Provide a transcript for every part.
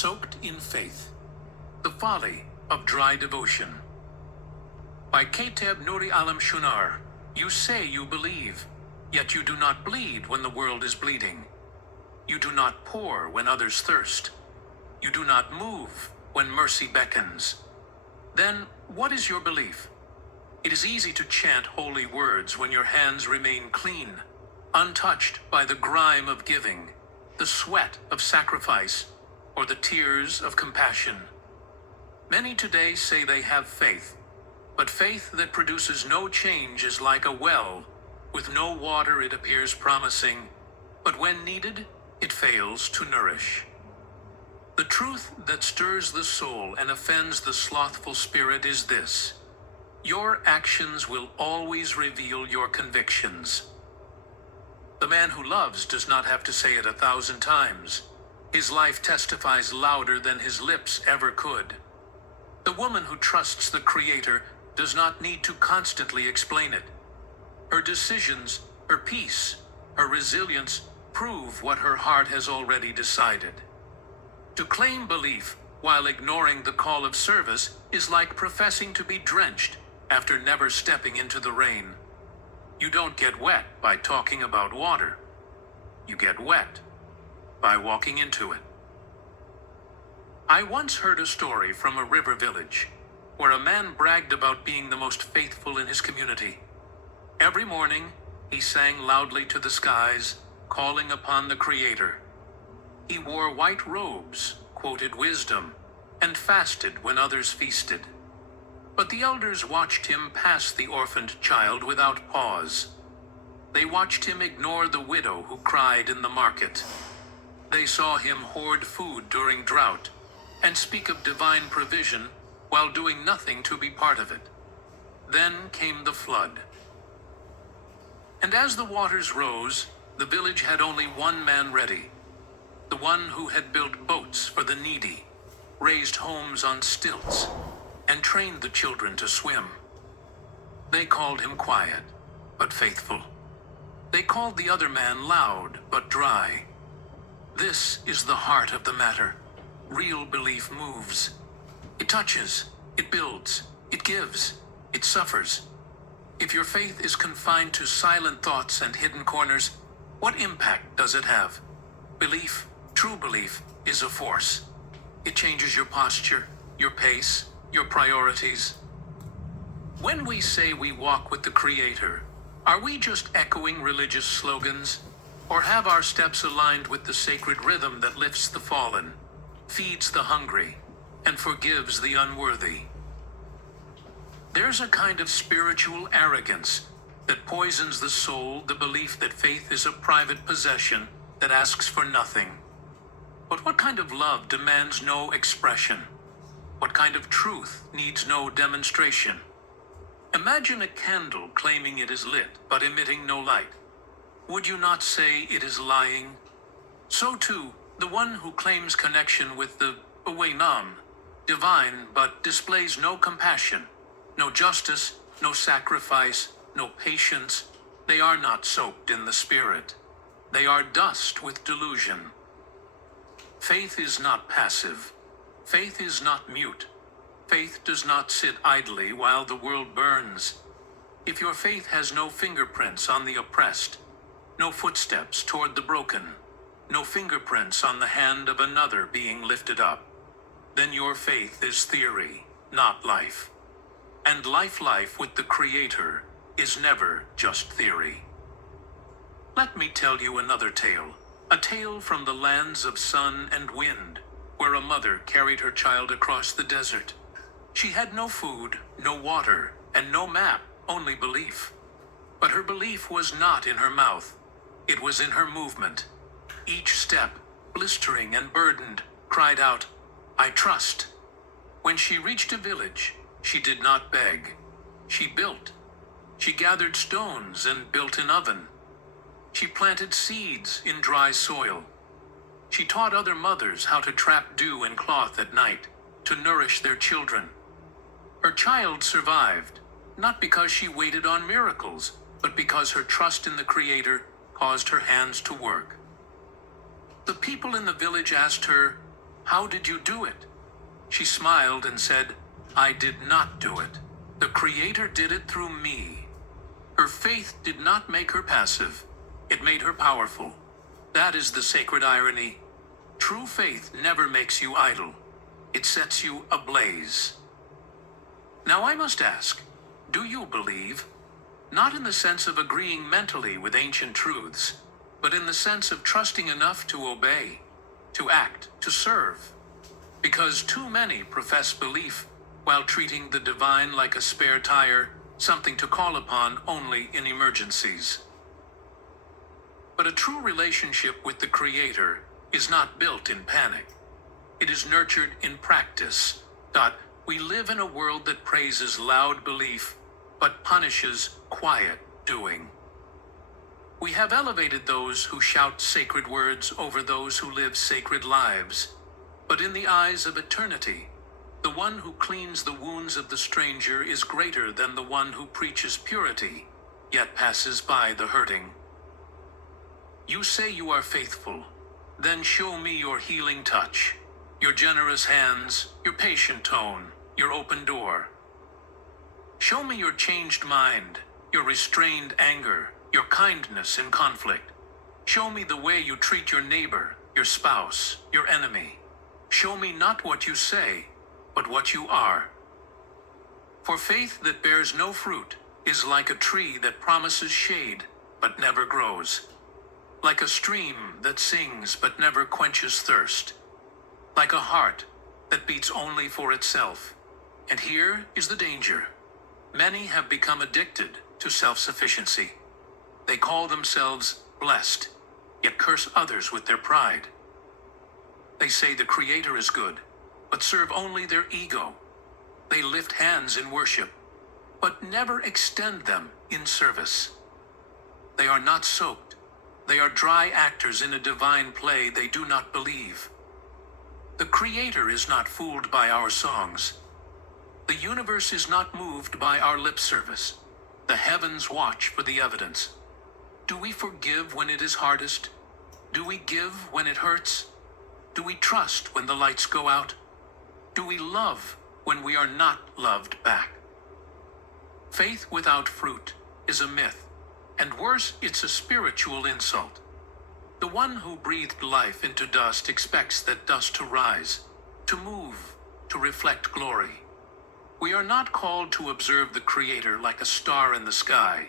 Soaked in Faith. The Folly of Dry Devotion. By Kateb Nuri Alam Shunar. You say you believe, yet you do not bleed when the world is bleeding. You do not pour when others thirst. You do not move when mercy beckons. Then what is your belief? It is easy to chant holy words when your hands remain clean, untouched by the grime of giving, the sweat of sacrifice, or the tears of compassion. Many today say they have faith, but faith that produces no change is like a well. With no water it appears promising, but when needed, it fails to nourish. The truth that stirs the soul and offends the slothful spirit is this: your actions will always reveal your convictions. The man who loves does not have to say it 1,000 times. His life testifies louder than his lips ever could. The woman who trusts the Creator does not need to constantly explain it. Her decisions, her peace, her resilience prove what her heart has already decided. To claim belief while ignoring the call of service is like professing to be drenched after never stepping into the rain. You don't get wet by talking about water. You get wet by walking into it. I once heard a story from a river village where a man bragged about being the most faithful in his community. Every morning, he sang loudly to the skies, calling upon the Creator. He wore white robes, quoted wisdom, and fasted when others feasted. But the elders watched him pass the orphaned child without pause. They watched him ignore the widow who cried in the market. They saw him hoard food during drought and speak of divine provision while doing nothing to be part of it. Then came the flood. And as the waters rose, the village had only one man ready, the one who had built boats for the needy, raised homes on stilts, and trained the children to swim. They called him quiet, but faithful. They called the other man loud, but dry. This is the heart of the matter. Real belief moves. It touches, it builds, it gives, it suffers. If your faith is confined to silent thoughts and hidden corners, what impact does it have? Belief, true belief, is a force. It changes your posture, your pace, your priorities. When we say we walk with the Creator, are we just echoing religious slogans? Or have our steps aligned with the sacred rhythm that lifts the fallen, feeds the hungry, and forgives the unworthy? There's a kind of spiritual arrogance that poisons the soul, the belief that faith is a private possession that asks for nothing. But what kind of love demands no expression? What kind of truth needs no demonstration? Imagine a candle claiming it is lit, but emitting no light. Would you not say it is lying? So too, the one who claims connection with the Nam, divine, but displays no compassion, no justice, no sacrifice, no patience, they are not soaked in the Spirit. They are dust with delusion. Faith is not passive. Faith is not mute. Faith does not sit idly while the world burns. If your faith has no fingerprints on the oppressed, no footsteps toward the broken, no fingerprints on the hand of another being lifted up, then your faith is theory, not life. And life with the Creator is never just theory. Let me tell you another tale, a tale from the lands of sun and wind, where a mother carried her child across the desert. She had no food, no water, and no map, only belief. But her belief was not in her mouth. It was in her movement. Each step, blistering and burdened, cried out, "I trust." When she reached a village, she did not beg. She built. She gathered stones and built an oven. She planted seeds in dry soil. She taught other mothers how to trap dew in cloth at night, to nourish their children. Her child survived, not because she waited on miracles, but because her trust in the Creator caused her hands to work. The people in the village asked her, How did you do it?" She smiled and said, "I did not do it. The Creator did it through me." Her faith did not make her passive. It made her powerful. That is the sacred irony. True faith never makes you idle. It sets you ablaze. Now I must ask, do you believe? Not in the sense of agreeing mentally with ancient truths, but in the sense of trusting enough to obey, to act, to serve. Because too many profess belief while treating the divine like a spare tire, something to call upon only in emergencies. But a true relationship with the Creator is not built in panic. It is nurtured in practice. We live in a world that praises loud belief, but punishes quiet doing. We have elevated those who shout sacred words over those who live sacred lives. But in the eyes of eternity, the one who cleans the wounds of the stranger is greater than the one who preaches purity, yet passes by the hurting. You say you are faithful, then show me your healing touch, your generous hands, your patient tone, your open door. Show me your changed mind, your restrained anger, your kindness in conflict. Show me the way you treat your neighbor, your spouse, your enemy. Show me not what you say, but what you are. For faith that bears no fruit is like a tree that promises shade, but never grows. Like a stream that sings, but never quenches thirst. Like a heart that beats only for itself. And here is the danger. Many have become addicted to self-sufficiency. They call themselves blessed, yet curse others with their pride. They say the Creator is good, but serve only their ego. They lift hands in worship, but never extend them in service. They are not soaked. They are dry actors in a divine play they do not believe. The Creator is not fooled by our songs. The universe is not moved by our lip service. The heavens watch for the evidence. Do we forgive when it is hardest? Do we give when it hurts? Do we trust when the lights go out? Do we love when we are not loved back? Faith without fruit is a myth, and worse, it's a spiritual insult. The one who breathed life into dust expects that dust to rise, to move, to reflect glory. We are not called to observe the Creator like a star in the sky.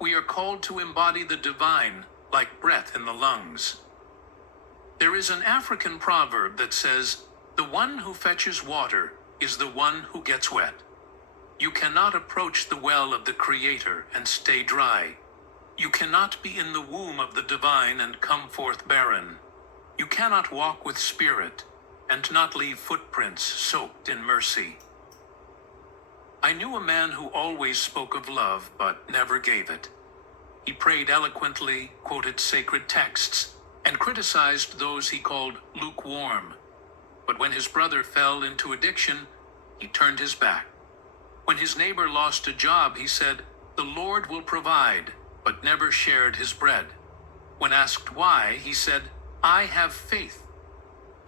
We are called to embody the divine like breath in the lungs. There is an African proverb that says, "The one who fetches water is the one who gets wet." You cannot approach the well of the Creator and stay dry. You cannot be in the womb of the divine and come forth barren. You cannot walk with spirit and not leave footprints soaked in mercy. I knew a man who always spoke of love but never gave it. He prayed eloquently, quoted sacred texts, and criticized those he called lukewarm. But when his brother fell into addiction, he turned his back. When his neighbor lost a job, he said, "The Lord will provide," but never shared his bread. When asked why, he said, "I have faith."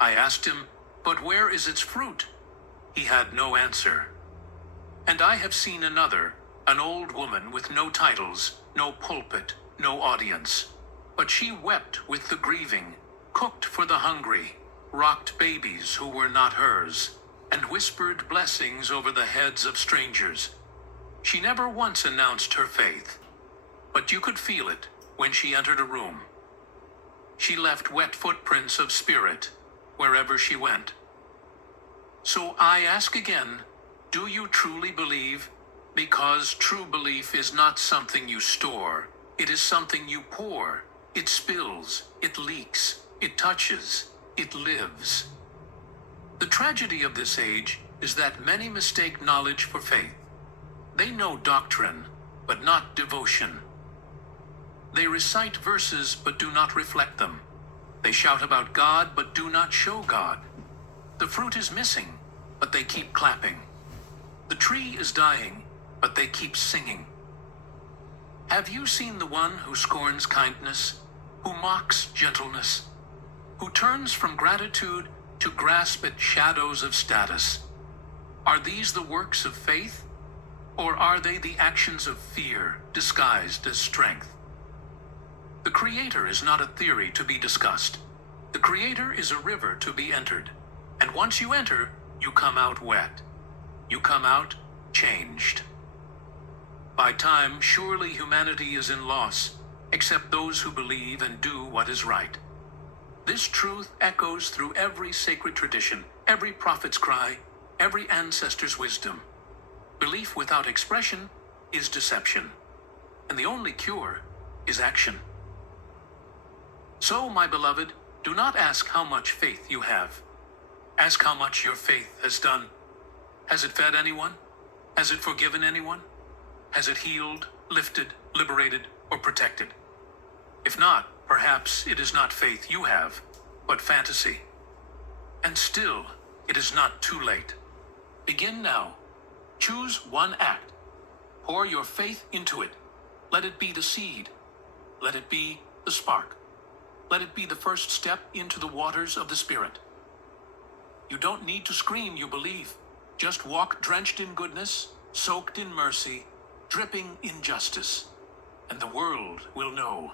I asked him, "But where is its fruit?" He had no answer. And I have seen another, an old woman with no titles, no pulpit, no audience. But she wept with the grieving, cooked for the hungry, rocked babies who were not hers, and whispered blessings over the heads of strangers. She never once announced her faith, but you could feel it when she entered a room. She left wet footprints of spirit wherever she went. So I ask again, do you truly believe? Because true belief is not something you store. It is something you pour. It spills, it leaks, it touches, it lives. The tragedy of this age is that many mistake knowledge for faith. They know doctrine, but not devotion. They recite verses but do not reflect them. They shout about God but do not show God. The fruit is missing, but they keep clapping. The tree is dying, but they keep singing. Have you seen the one who scorns kindness, who mocks gentleness, who turns from gratitude to grasp at shadows of status. Are these the works of faith? Or are they the actions of fear disguised as strength? The Creator is not a theory to be discussed. The Creator is a river to be entered. And once you enter, you come out wet. You come out changed. By time, surely humanity is in loss, except those who believe and do what is right. This truth echoes through every sacred tradition, every prophet's cry, every ancestor's wisdom. Belief without expression is deception, and the only cure is action. So, my beloved, do not ask how much faith you have. Ask how much your faith has done. Has it fed anyone? Has it forgiven anyone? Has it healed, lifted, liberated, or protected? If not, perhaps it is not faith you have, but fantasy. And still, it is not too late. Begin now. Choose one act. Pour your faith into it. Let it be the seed. Let it be the spark. Let it be the first step into the waters of the Spirit. You don't need to scream you believe. Just walk drenched in goodness, soaked in mercy, dripping in justice, and the world will know.